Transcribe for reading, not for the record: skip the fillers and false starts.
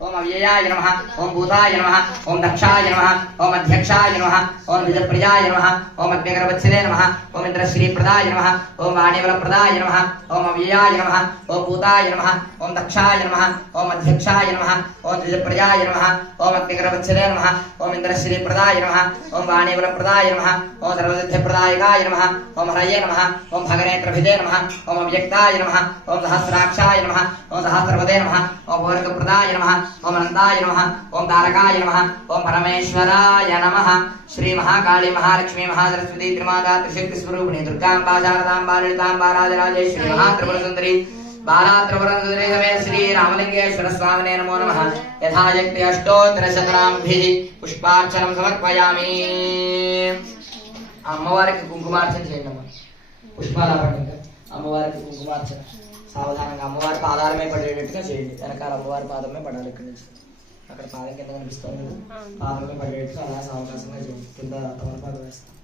ओम अव्ययाय नमः ओम भूताय नमः ओम दक्षाय नमः ओम अध्यक्षाय नमः ओम द्विजप्रियाय नमः ओम अग्निगर्भच्छिदे नमः ओम इंद्रश्रीप्रदाय नमः ओम वाणीबलप्रदाय नमः ओम अव्ययाय नमः ओम भूताय नमः ओम दक्षाय नमः ओम अध्यक्षाय नमः ओम द्विजप्रियाय नमः ओम अग्निगर्भच्छिदे नमः ओम इंद्रश्रीप्रदाय नमः ओम वाणीबलप्रदाय नमः ओम सर्वसिद्धिप्रदायकाय नमः ओम हरये नमः ओम भगनेत्रभिदे नमः ओम अव्यक्ताय नमः ओम सहस्राक्षाय नमः ओम सहस्रपदे नमः ओम वर्गप्रदाय नमः ओम अनंताय नमः ओम तारकाय नमः ओम परमेश्वराय नमः श्री महाकाली महालक्ष्मी महासरस्वती त्रिमाता त्रिशक्ति स्वरूपिणी दुर्गांबा शारदांबा ललितांबा राजराजेश्वरी महात्रिपुर सुंदरी बाला त्रिपुर सुंदरी समेत श्री रामलिंगेश्वर स्वामिने नमो नमः यथाशक्ति अष्टोत्तरशतनामभिः पुष्पार्चनं समर्पयामि అమ్మవారికి కుంకుమార్చన చేయండి పుష్పాల పండుగ అమ్మవారికి కుంకుమార్చన సావధానంగా అమ్మవారి పాదాలమే పడేటట్టుగా చేయండి వెనకాల అమ్మవారి పాదమే పడాలి ఇక్కడి నుంచి అక్కడ పాదం కింద కనిపిస్తుంది పాదమే పడేటట్టుగా అలా అవకాశంగా చేయండి కింద తమలపాకు వేస్తాం